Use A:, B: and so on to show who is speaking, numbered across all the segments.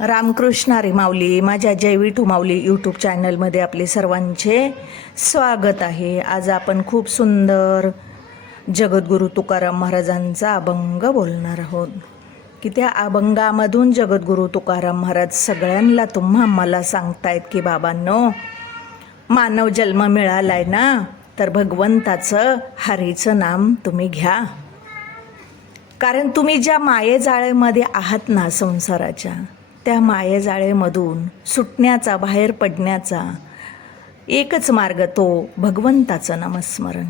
A: रामकृष्ण हरी माऊली माझ्या जय विठू माऊली यूट्यूब चॅनलमध्ये आपले सर्वांचे स्वागत आहे. आज आपण खूप सुंदर जगद्गुरू तुकाराम महाराजांचा अभंग बोलणार आहोत. की त्या अभंगामधून जगद्गुरू तुकाराम महाराज सगळ्यांना तुम्हा मला सांगतायत की बाबांनो मानव जन्म मिळालाय ना तर भगवंताचं हरीचं नाम तुम्ही घ्या. कारण तुम्ही ज्या मायेजाळेमध्ये आहात ना संसाराच्या त्या मायेजाळेमधून सुटण्याचा बाहेर पडण्याचा एकच मार्ग तो भगवंताचं नामस्मरण.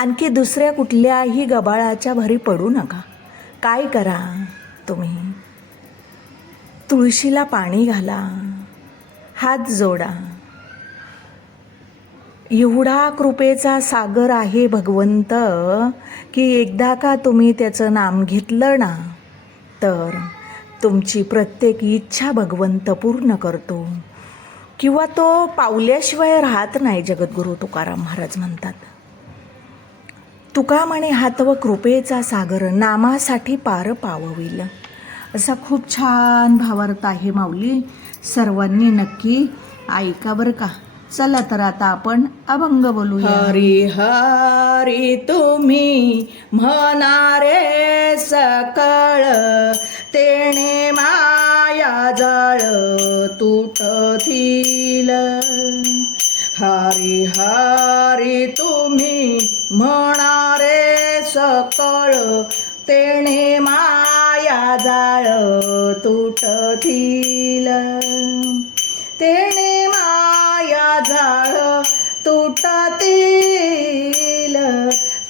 A: आणखी दुसऱ्या कुठल्याही गबाळाच्या भरी पडू नका. काय करा तुम्ही? तुळशीला पाणी घाला हात जोडा. एवढा कृपेचा सागर आहे भगवंत की एकदा का तुम्ही त्याचं नाम घेतलं ना तर तुमची प्रत्येक इच्छा भगवंत पूर्ण करतो. किंवा तो पावल्याशिवाय राहत नाही जगद्गुरू तुकाराम महाराज म्हणतात. तुका म्हणे हात व कृपेचा सागर नामासाठी पार पावविल. असा खूप छान भावार्थ आहे माऊली. सर्वांनी नक्की ऐका बरं का? चला तर आता आपण अभंग बोलूया. हरी हरी तुम्ही म्हणारे हरी हरी तुम्ही म्हणारे सकळ तेणे माया जाळ तुटतील. तेणे माया जाळ तुटतील.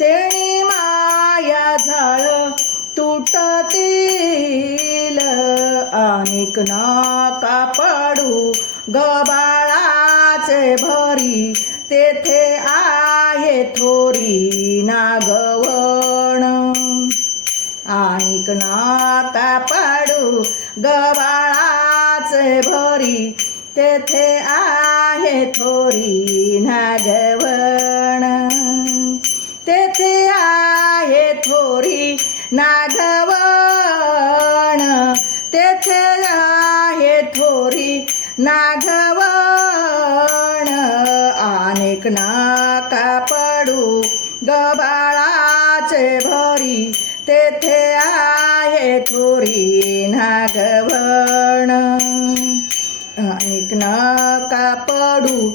A: तेणे माया जाळ तुटतील. अनेक नाका पडू गबाळाचे भरी. तेथे आहे थोरी नागवण. आणिक नाता पाडू गवाळाचे भरी. तेथे आहे थोरी नागवण. तेथे आहे थोरी नागवण. तेथे आहे थोरी नागवण. अनेक पडू गबाळाचे भरी तेथे आहे थोरी नागवण. अनेक पडू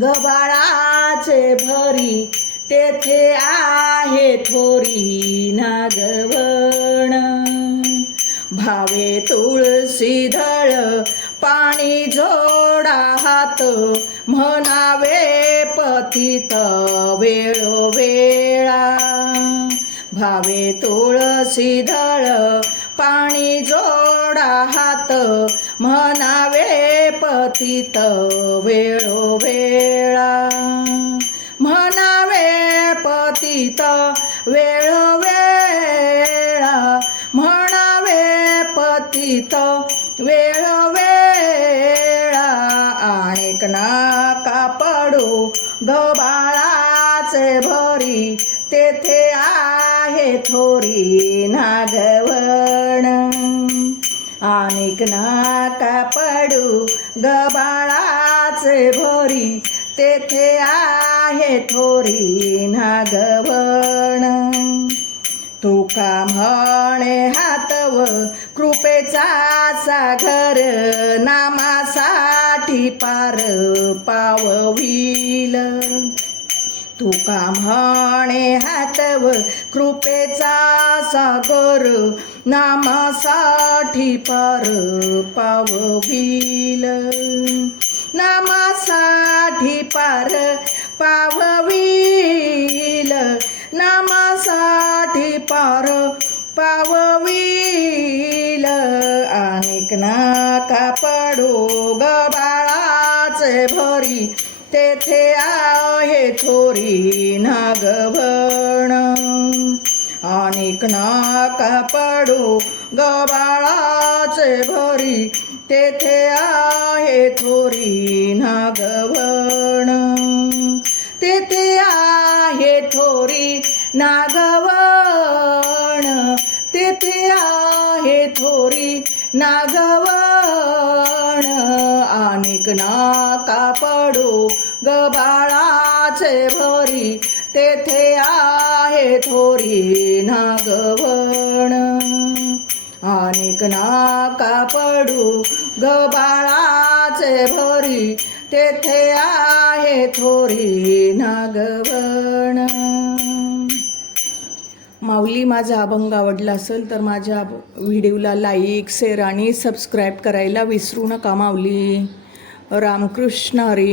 A: गबाळाचे भरी तेथे आहे थोरी नागवण. भावे तुळशी धळ पाणी झो जात म्हणावे पथित वेळोवेळा. भावे तुळशी धळ पाणी जोडा हात म्हणावे पथित वेळोवेळा. म्हणावे पतित वेळोवेळा. आणिक कापडू पडू गबाळाचे भरी. तेथे आहे थोरी नागवण. आणिक नाका पडू गबाळाचे भरी. तेथे आहे थोरी नागवण. तुका म्हणे हातव कृपेचा सागर नाम पावविल तुका म्हणे हातव कृपेचा सागर नामासाठी पार पावविल. नामासाठी पार पावविल. नामासाठी पार पावविल. अनेक नाका पडो गबाळाचे भरी. तेथे आहे थोरी नागवण अनेक नाका पडू गबाळाचे भरी. तेथे आहे थोरी नागवण तेथे आहे थोरी नागवण तेथे आहे थोरी नागवण अनेक नाका पडू गबाळाचे भरी तेथे आहे थोरी नागवण. अनेक नाका पडू गबाळाचे भरी तेथे आहे थोरी नागवण. माऊली माझा अभंग आवडला असेल तर माझ्या व्हिडिओला लाईक शेअर आणि सबस्क्राईब करायला विसरू नका माऊली. रामकृष्ण रे